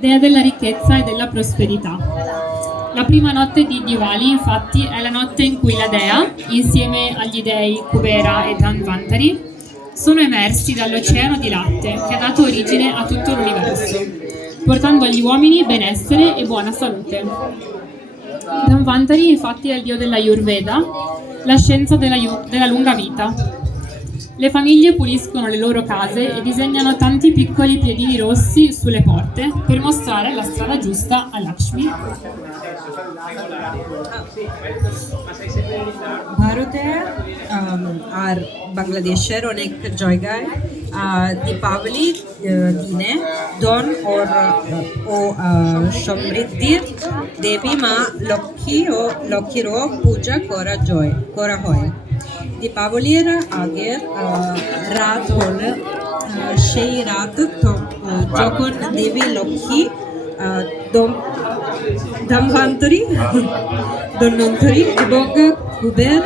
dea della ricchezza e della prosperità. La prima notte di Diwali, infatti, è la notte in cui la dea, insieme agli dei Kubera e Dhanvantari, sono emersi dall'oceano di latte che ha dato origine a tutto l'universo, portando agli uomini benessere e buona salute. Dhanvantari, infatti, è il dio della Ayurveda, la scienza della, della lunga vita. Le famiglie puliscono le loro case e disegnano tanti piccoli piedini rossi sulle porte per mostrare la strada giusta a Lakshmi. Bharate um, are Bangladesh on ek. Uh, Deepavali uh, dine Don or uh, uh, Shamriddir Devi Ma Lokhi o Lokhi Ro Puja Kora Joy Kora Hoy. দীপাবলির আগের রাত হলে সেই রাত যখন দেবী লক্ষ্মী দম ধন্বন্তরী এবং কুবের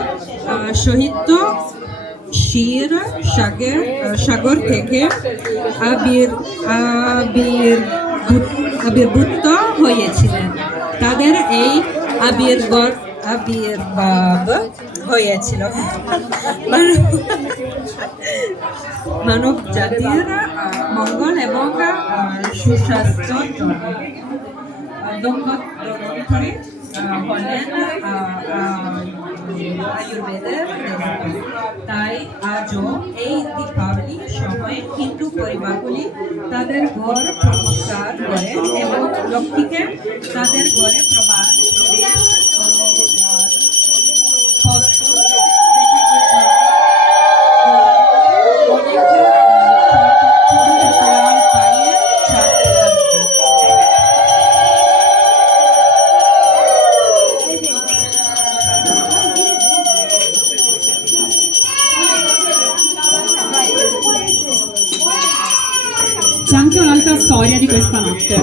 সহিত শির সাগর সাগর থেকে আবির আবির, আবির্ভূত হয়েছিলেন। তাদের এই আবির্ভাব আবির্ভাব হয়েছিল। মানব জাতির মঙ্গল এবং আহ, সুস্বাস্থ্যর হলেন আয়ুর্বেদের তাই আজও এই দীপাবলির সময় হিন্দু পরিবারগুলি তাদের ঘর চমৎকার করে এবং লক্ষ্মীকে তাদের ঘরে প্রবাস C'è anche un'altra storia di questa notte.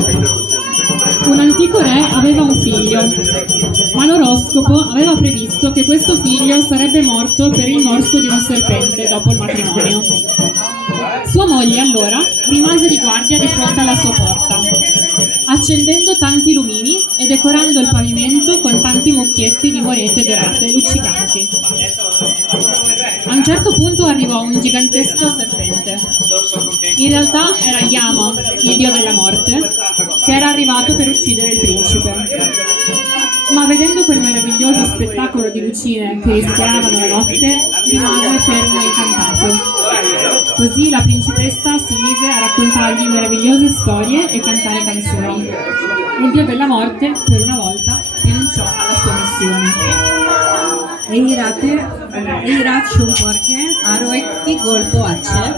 Un antico re aveva un figlio, ma l'oroscopo aveva previsto che questo figlio sarebbe morto per il morso di un serpente dopo il matrimonio. Sua moglie allora rimase di guardia di fronte alla sua porta, accendendo tanti lumini e decorando il pavimento con tanti mucchietti di monete dorate luccicanti. A un certo punto arrivò un gigantesco serpente. In realtà era Yama, il dio della morte, che era arrivato per uccidere il principe ma vedendo quel meraviglioso spettacolo di lucine che rischiaravano la notte, rimase fermo e incantato. Così la principessa si mise a raccontargli meravigliose storie e cantare canzoni. Il dio della morte, per una volta, rinunciò alla sua missione. Eirat eh, Shumporke, Aroekti Golpo Ace,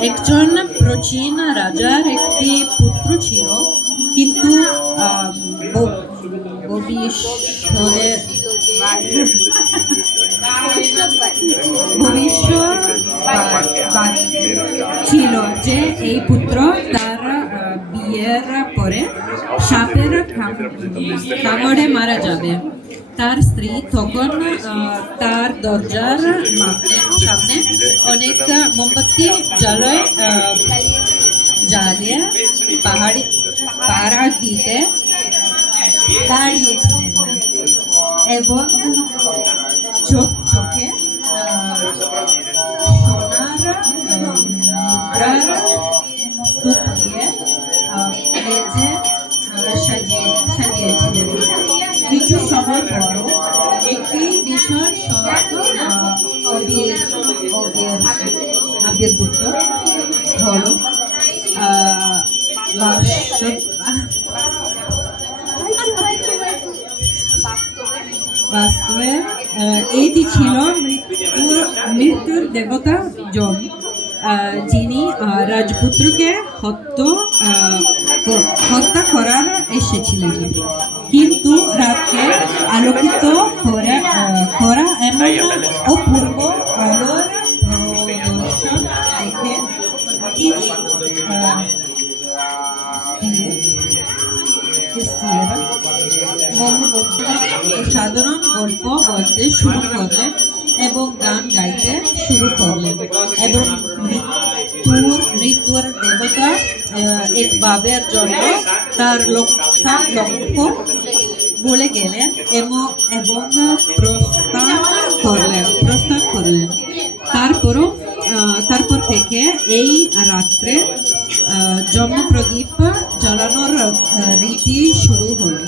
Ekjon procina Raja Rekti Putruciro, Titu ah, ভবিষ্যৎবাণী ছিল যে এই পুত্র তার বিয়ের পরে সাপের কাম- কামড়ে মারা যাবে। তার স্ত্রী তখন তার দরজার সামনে অনেক মোমবাতি জ্বালয় জ্বালিয়ে পাহাড়ি পাড়া দিতে দাঁড়িয়েছিলেন এবং চোখ চোখে সোনার মুদ্রার স্তূপ দিয়ে মেঝে কিছু সময় পর একটি বিশাল সড়ক আবির্ভূত হল আহ, বাস্তবে এইটি ছিল মৃত্যুর মৃত্যুর দেবতা আহ, যিনি রাজপুত্রকে হত্যা হত্যা করার এসেছিলেন। কিন্তু রাতকে আলোকিত করে করা এমন অপূর্ব আলোর দেখে সাধারণ গল্প বলতে শুরু করলেন এবং গান গাইতে শুরু করলেন এবং মৃত্যুর মৃত্যুর দেবতা এক বাবের জন্য তার লক্ষ্য লক্ষ্য বলে গেলেন এবং এবং প্রস্তাব করলেন প্রস্তাব করলেন। তারপরও তারপর থেকে এই রাত্রে আহ, যমপ্রদীপ জ্বালানোর রীতি শুরু হলো।